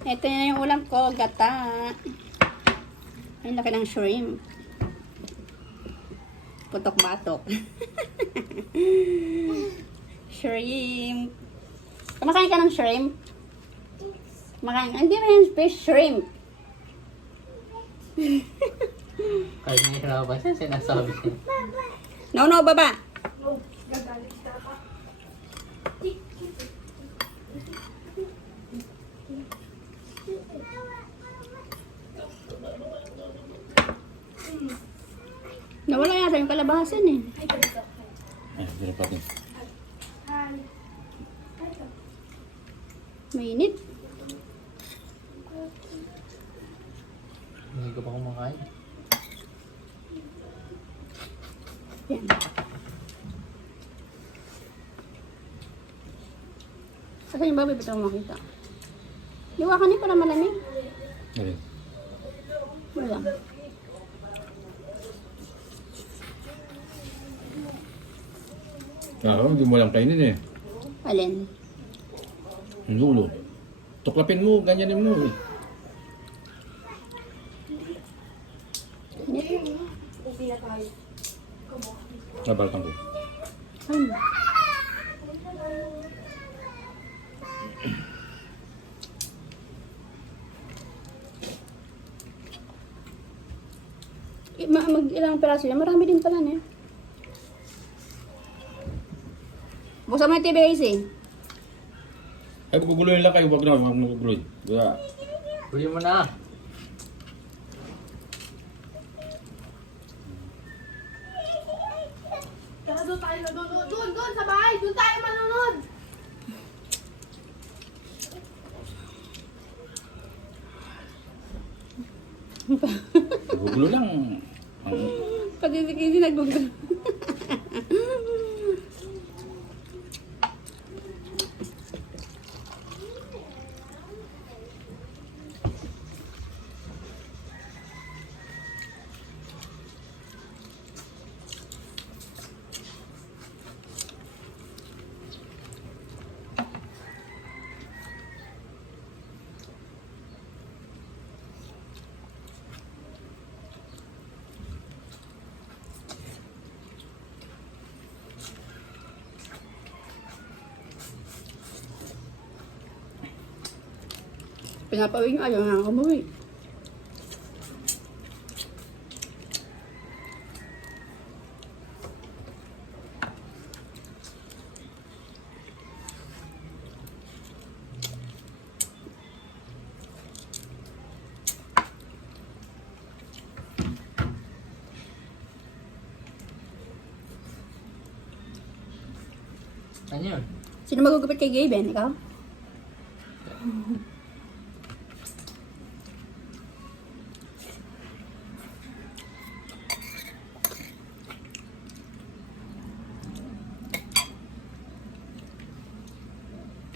Ito na yung ulam ko, gata. Ay, laki ng shrimp. Putok-batok. Shrimp. Kumakain ka ng shrimp? Kumakain. Hindi mo yung fish shrimp. Kahit nahihirapan siya, sinasabi niya. No, baba. Nawala yata yung kalabahasan eh. Ay, dito pa din. Mainit. Hindi ko pa kumakain. Yan. Kasi yung baboy, ba't ako makita? Liwakan niyo para malamig. Dali. Wala. Hindi mo lang kainin eh. Alin? Ang dulo. Tuklapin mo, ganyanin mo eh. Nabalatan ko. Ano? Mag-ilang peraso yan. Marami din pala na. Buksan mo yung TV kasi. Ay, guguloyin lang kayo. Huwag na, huwag maguguloyin. Wala. Huli mo na. Tara doon tayo nanonood. Doon sa bahay. Doon tayo manonood. Gugulo lang. Pati si Casey nagugulo. Pinapawin nyo, ayaw nga kumuwi. Ano yun? Sino magugupit kay Gaben? Ikaw?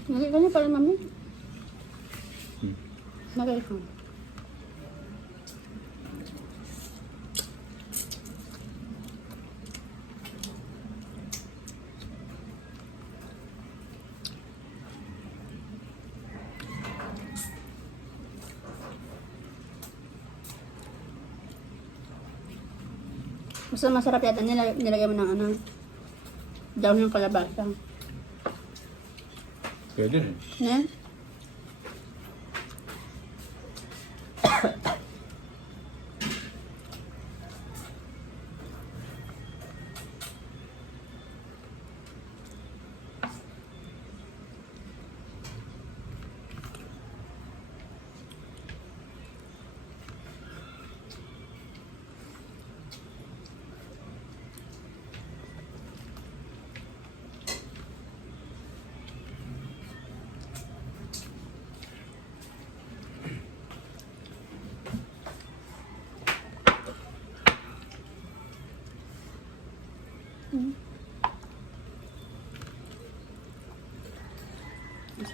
Nakita niyo pala, mami. Nakita ko. Basta masarap yata nilagay mo ng ano, daw ng kalabasa. Pwede rin. Ne?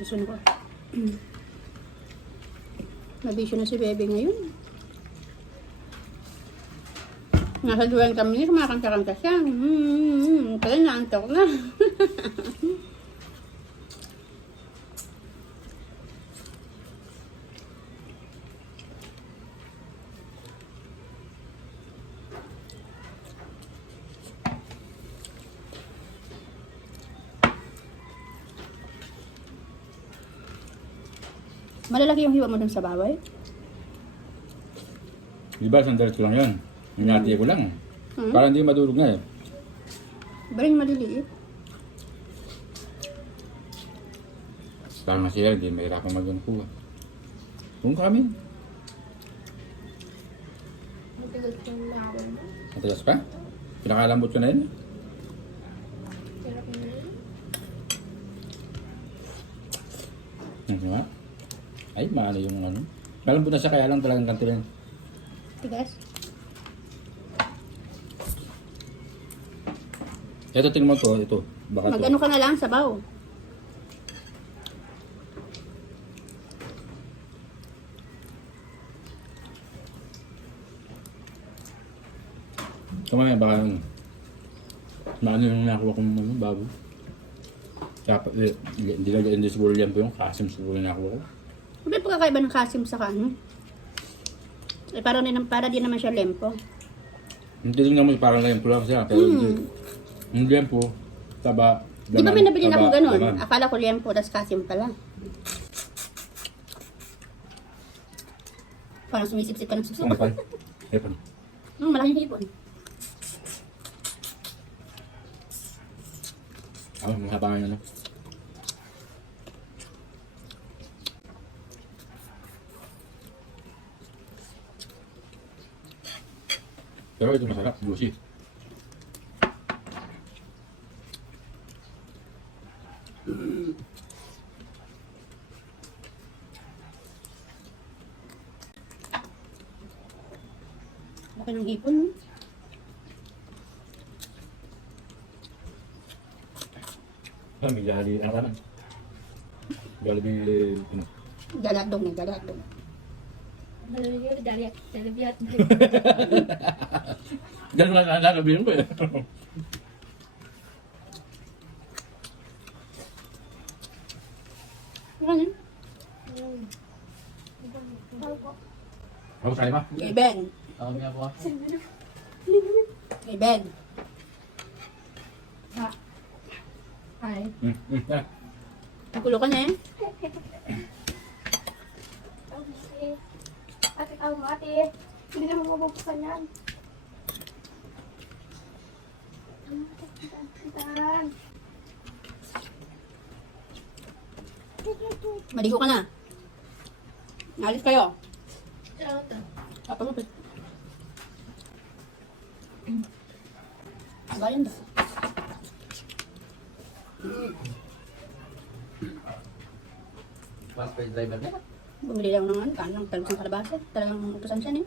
Susunod ko. Nabisyo na si Bebe ngayon. Nasa duwan kami, kumakanta-kanta siya. Kaya naantok na. Malalaki yung hiwa mo dun sa baboy? Di ba, sandals ko lang yun. Hinati ko lang. Hmm? Para hindi madurog na eh. Baring maliliit. Parang masira, hindi mahirapan mag-upo. Kung kami. Matigas yung laway mo. Matigas pa? Pinakalambot ko na yun. Sarap na yun. Diba? Ay, maano yung ano. Malambot na siya, kaya lang talagang kanto rin. Tigas. Ito, tingnan mo to, ito. Baka Mag-ano to. ka na lang, sabaw. Kamaya, baka ano. Maano yung nakuha kong ano, babo. Kaya, hindi lang hindi siguro yan po yung kasim siguro yung nakuha ko. Ano ba yung pagkakaiba ng kasim sa ano? Eh, para din naman siya lempo. Hindi rin naman parang lempo lang siya, pero hindi. Yung lempo, taba, Di ba may nabili na akong ganun? laman. Akala ko lempo, das kasim pala. Parang sumisip-sip ka ng suso. Ano pa? Epon. Malaking hipon. Ah, mahaba nga yun. Pero ito masarap, juicy. Laki ng hipon. Ah, may jali, ano ka man? Jollibee, ano? Galadong na, galadong. Dalabiyat. Ganun lang nalabihin ko eh. Ano yun? Ako sali ba? Kay Ben. Tawag niya po. Kay Ben. Ay. Tara. Nagulo ka na eh. Ate. Hindi naman mabubuksan yan. Taran. Maligo ka na. Nalis kayo. Ano to? Papalupit. Bayan ba? Fast food driver niya. Bumili lang ng ano, kanang talbos ng kalabasa. Talagang utusan siya eh.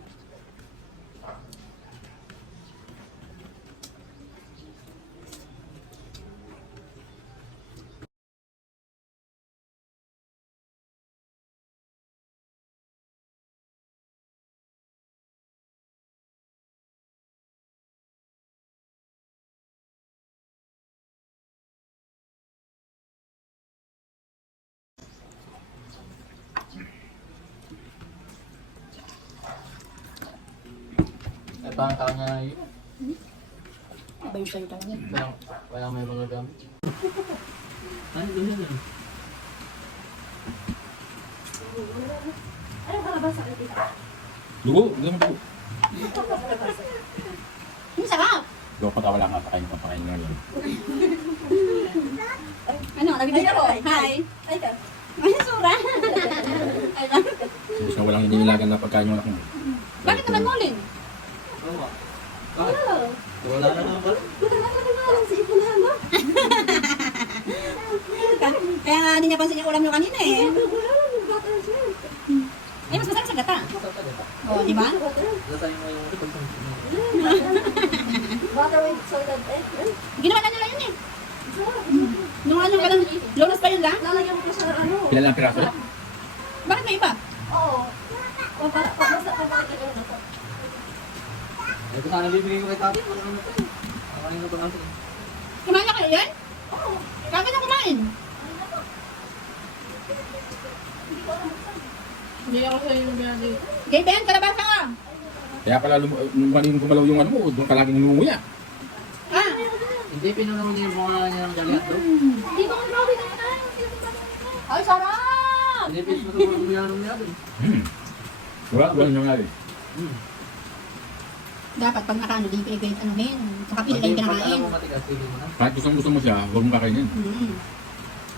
Ito ang tao niya na yun. Iba yung salita niya. Walang may mga gamit. Ano doon yun? Ano kalabasa ka tita? Dugo, hindi naman dugo. Ang sarap! Dugo pa wala nga pakain nga yun. Ano, nabibigyan ako. Hi! Ay ka. Ay, sura! Ay, lang. Gusto na walang inilagan na pagkain yung anak mo. Bakit naman mulin? Oo. Bakit? Wala na naman pala. Si Ipunama. Kaya nga hindi niya pansin yung ulam nyo kanina eh. Ay, mas masarap sa gata. O, di ba? Lasay mo yung ito. Butter with salted egg. Ginawa na nila yun eh. Nung ano ka lang, lolos pa yun lang? Lalagyan mo pa sa ano. Kailan ang piraso? Bakit may iba? Oo. O para basta pagkakita na to. Ay, kung sana bibigay ko kay tati, ano na ito eh. Ano na ito natin. Kumain na kayo yan? Oo. Kaka na kumain. Hindi ako sa yung gadi. Gay Ben, kalabasa ka. Kaya pala nung kanina gumalaw yung ano mo, doon ka laging lumunguya. Ah, Hindi, pinunaw niya yung mga niya ng galit doon. Hindi ko grabe na tayo. ay sarap! Manipis mo ito kung yan natin. Wala nyo nga rin. Dapat pag nakano, di pinagpilit anuhin. Saka pili kayo Pag kinakain. alam mo matigas, pili mo na. Kahit gusto mo siya, huwag mong kakainin.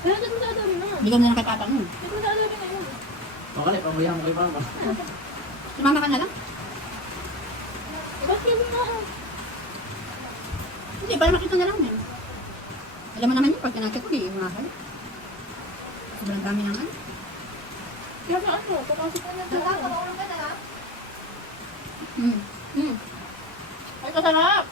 Kaya dito mo dadami na. Bigyan mo na lang kay papa mo. Dito mo dadami na yun. Okay, pamuya mo kay Mama. Sumama ka na lang. Ba't kayo na? Hindi, para makita na lang yun. Alam mo naman yun, pag tinakit ko, di umakal. Sobrang dami naman. Kaya sa ano? Papasok na niya. Nakakawala ka na ha? Mm. Mm. Ay, kasarap.